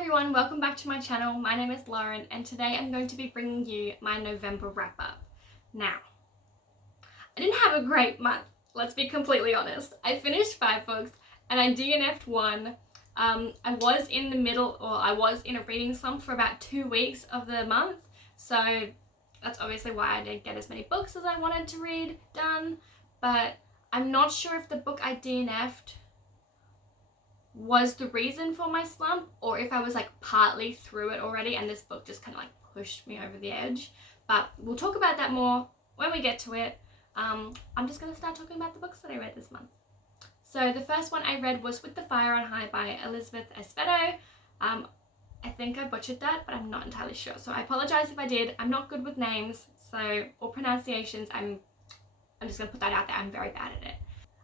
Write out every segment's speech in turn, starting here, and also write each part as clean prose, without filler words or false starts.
everyone, welcome back to my channel. My name is Lauren and today I'm going to be bringing you my November wrap up. Now, I didn't have a great month, let's be completely honest. I finished 5 books and I DNF'd 1. I was in the middle, or I was in a reading slump for about 2 weeks of the month, so that's obviously why I didn't get as many books as I wanted to read done, but I'm not sure if the book I DNF'd was the reason for my slump or if I was like partly through it already and this book just kind of like pushed me over the edge. But we'll talk about that more when we get to it. I'm just going to start talking about the books that I read this month. So the first one I read was With the Fire on High by Elizabeth Espedo. I think I butchered that, but I'm not entirely sure, so I apologize if I did. I'm not good with names or pronunciations. I'm just going to put that out there. I'm very bad at it.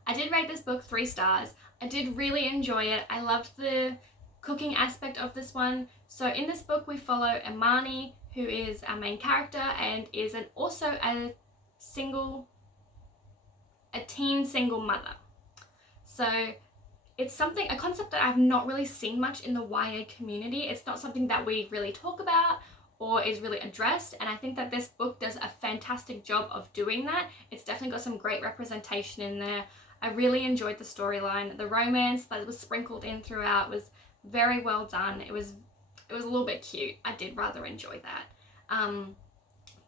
I did rate this book 3 stars. I did really enjoy it. I loved the cooking aspect of this one. So in this book we follow Imani, who is our main character and is also a teen single mother. So it's a concept that I've not really seen much in the YA community. It's not something that we really talk about or is really addressed, and I think that this book does a fantastic job of doing that. It's definitely got some great representation in there. I really enjoyed the storyline. The romance that was sprinkled in throughout was very well done. It was a little bit cute. I did rather enjoy that.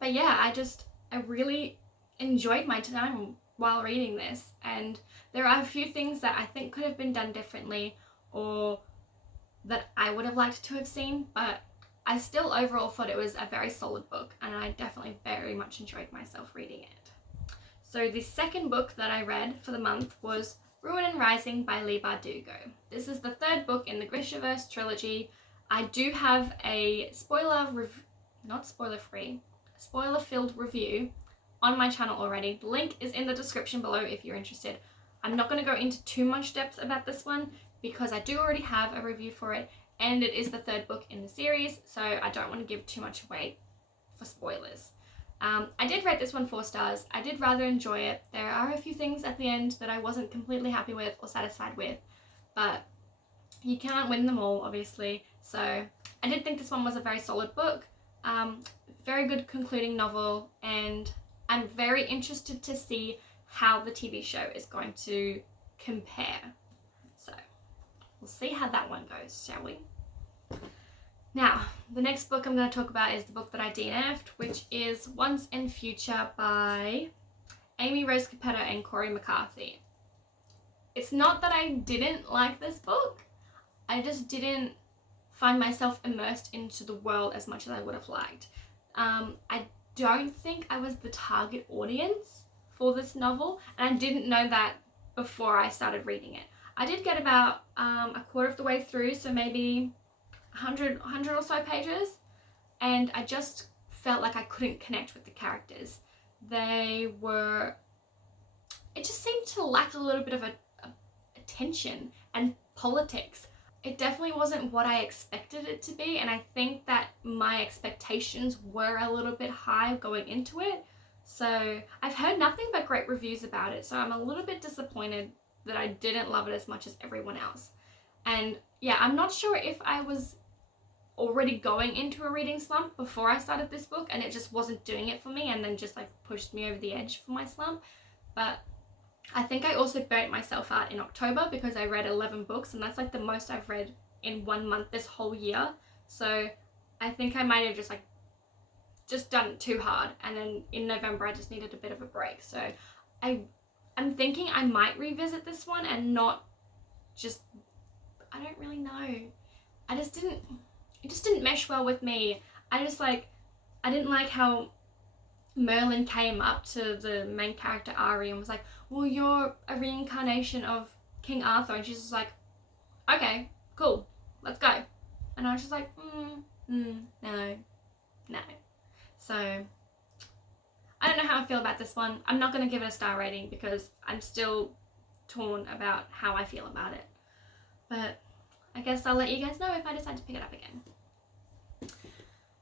But yeah, I really enjoyed my time while reading this, and there are a few things that I think could have been done differently or that I would have liked to have seen, but I still overall thought it was a very solid book and I definitely very much enjoyed myself reading it. So the second book that I read for the month was Ruin and Rising by Leigh Bardugo. This is the 3rd book in the Grishaverse trilogy. I do have a spoiler-filled review on my channel already. The link is in the description below if you're interested. I'm not going to go into too much depth about this one because I do already have a review for it and it is the 3rd book in the series, so I don't want to give too much away for spoilers. I did rate this one 4 stars. I did rather enjoy it. There are a few things at the end that I wasn't completely happy with or satisfied with, but you can't win them all, obviously. So I did think this one was a very solid book, very good concluding novel, and I'm very interested to see how the TV show is going to compare. So we'll see how that one goes, shall we? Now, the next book I'm going to talk about is the book that I DNF'd, which is Once and Future by Amy Rose Capetto and Corey McCarthy. It's not that I didn't like this book, I just didn't find myself immersed into the world as much as I would have liked. I don't think I was the target audience for this novel, and I didn't know that before I started reading it. I did get about a quarter of the way through, so maybe 100 or so pages, and I just felt like I couldn't connect with the characters. It just seemed to lack a little bit of attention and politics. It definitely wasn't what I expected it to be, and I think that my expectations were a little bit high going into it. So I've heard nothing but great reviews about it, so I'm a little bit disappointed that I didn't love it as much as everyone else. And yeah, I'm not sure if I was already going into a reading slump before I started this book and it just wasn't doing it for me and then just like pushed me over the edge for my slump. But I think I also burnt myself out in October because I read 11 books, and that's like the most I've read in 1 month this whole year. So I think I might have just done it too hard, and then in November I just needed a bit of a break. So I'm thinking I might revisit this one and not just, I don't really know. It just didn't mesh well with me. I didn't like how Merlin came up to the main character Ari and was like, well, you're a reincarnation of King Arthur, and she's just like, okay, cool, let's go. And I was just like, no. So I don't know how I feel about this one. I'm not going to give it a star rating because I'm still torn about how I feel about it. But I guess I'll let you guys know if I decide to pick it up again.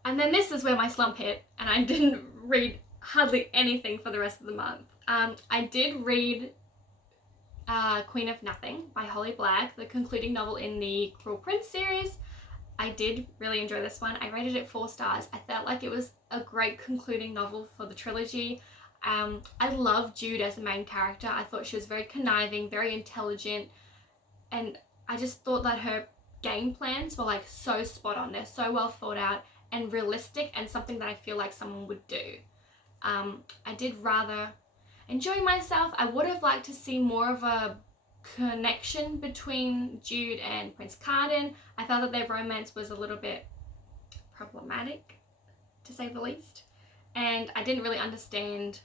And then this is where my slump hit, and I didn't read hardly anything for the rest of the month. I did read Queen of Nothing by Holly Black, the concluding novel in the Cruel Prince series. I I did really enjoy this one. I rated it 4 stars. I felt like it was a great concluding novel for the trilogy. I love Jude as the main character. I thought she was very conniving, very intelligent, and I just thought that her game plans were like so spot on. They're so well thought out and realistic, and something that I feel like someone would do. I did rather enjoy myself. I would have liked to see more of a connection between Jude and Prince Cardan. I felt that their romance was a little bit problematic, to say the least, and I didn't really understand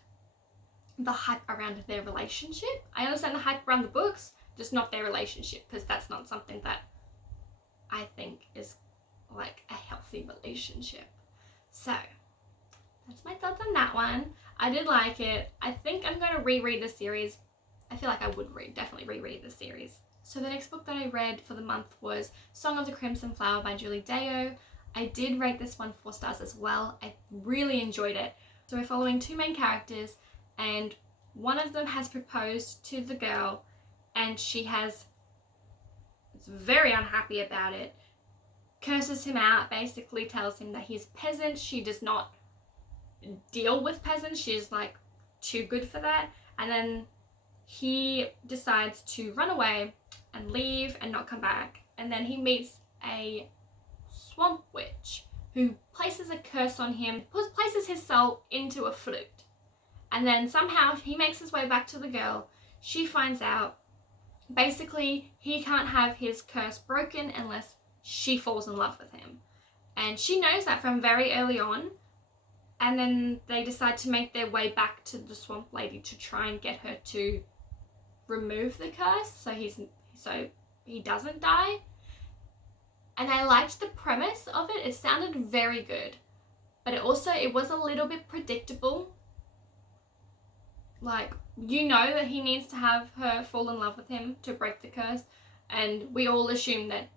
the hype around their relationship. I understand the hype around the books, just not their relationship, because that's not something that I think is like a healthy relationship. So that's my thoughts on that one. I did like it. I think I'm going to reread the series. I feel like I would definitely reread the series. So the next book that I read for the month was Song of the Crimson Flower by Julie Deo. I did rate this one 4 stars as well. I really enjoyed it. So we're following 2 main characters, and one of them has proposed to the girl, and she is very unhappy about it, curses him out, basically tells him that he's a peasant. She does not deal with peasants. She's like too good for that. And then he decides to run away and leave and not come back. And then he meets a swamp witch who places a curse on him, places his soul into a flute. And then somehow he makes his way back to the girl. She finds out. Basically, he can't have his curse broken unless she falls in love with him. And she knows that from very early on. And then they decide to make their way back to the swamp lady to try and get her to remove the curse so he doesn't die. And I liked the premise of it. It sounded very good. But it was a little bit predictable. Like, you know that he needs to have her fall in love with him to break the curse, and we all assume that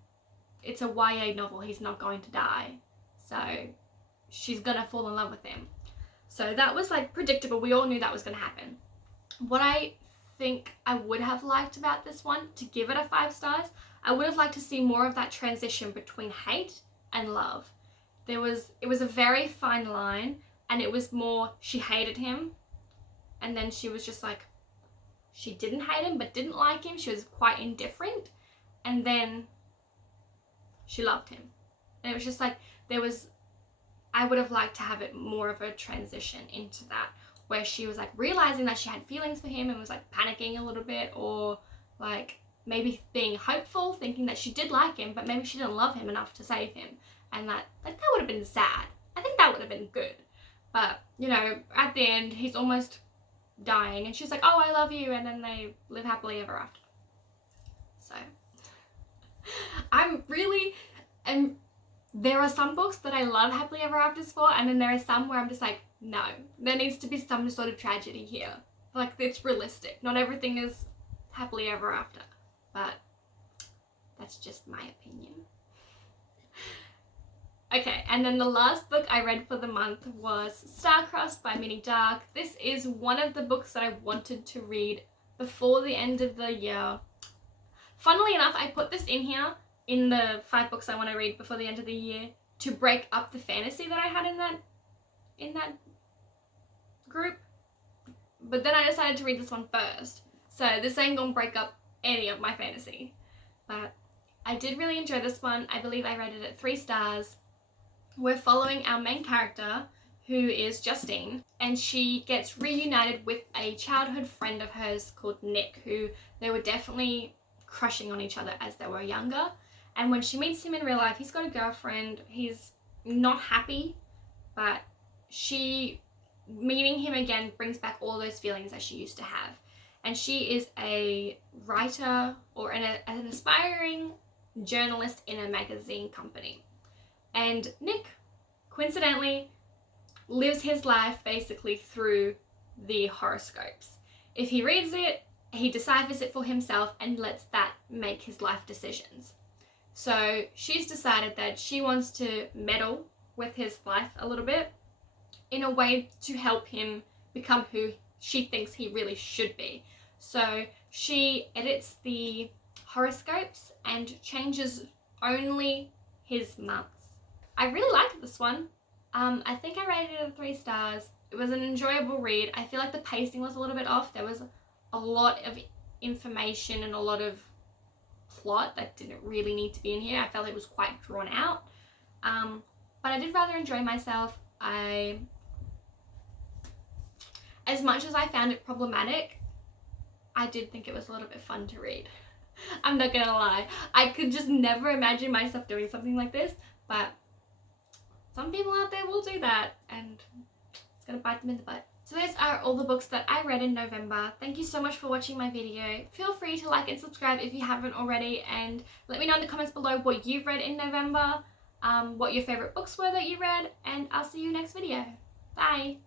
it's a YA novel, he's not going to die, so she's gonna fall in love with him. So that was like predictable. We all knew that was gonna happen. What I think I would have liked about this one, to give it a 5 stars, I would have liked to see more of that transition between hate and love. It was a very fine line, and it was more she hated him, and then she was just like, she didn't hate him but didn't like him. She was quite indifferent, and then she loved him. And it was just like, I would have liked to have it more of a transition into that, where she was like realizing that she had feelings for him and was like panicking a little bit, or like maybe being hopeful, thinking that she did like him, but maybe she didn't love him enough to save him. And that would have been sad. I think that would have been good. But, you know, at the end, he's almost dying, and she's like, oh, I love you, and then they live happily ever after. So and there are some books that I love happily ever afters for, and then there are some where I'm just like, no, there needs to be some sort of tragedy here. Like, it's realistic. Not everything is happily ever after, but that's just my opinion. Okay, and then the last book I read for the month was Star-Crossed by Minnie Dark. This is one of the books that I wanted to read before the end of the year. Funnily enough, I put this in here in the 5 books I want to read before the end of the year to break up the fantasy that I had in that group. But then I decided to read this one first. So this ain't gonna break up any of my fantasy. But I did really enjoy this one. I believe I rated it 3 stars. We're following our main character, who is Justine, and she gets reunited with a childhood friend of hers called Nick, who they were definitely crushing on each other as they were younger. And when she meets him in real life, he's got a girlfriend. He's not happy, but meeting him again brings back all those feelings that she used to have. And she is a writer or an aspiring journalist in a magazine company. And Nick, coincidentally, lives his life basically through the horoscopes. If he reads it, he deciphers it for himself and lets that make his life decisions. So she's decided that she wants to meddle with his life a little bit in a way to help him become who she thinks he really should be. So she edits the horoscopes and changes only his months. I really liked this one. I think I rated it 3 stars. It was an enjoyable read. I feel like the pacing was a little bit off. There was a lot of information and a lot of plot that didn't really need to be in here. I felt it was quite drawn out. But I did rather enjoy myself. As much as I found it problematic, I did think it was a little bit fun to read. I'm not gonna lie. I could just never imagine myself doing something like this, but some people out there will do that, and it's gonna bite them in the butt. So those are all the books that I read in November. Thank you so much for watching my video. Feel free to like and subscribe if you haven't already, and let me know in the comments below what you've read in November, what your favourite books were that you read, and I'll see you next video. Bye!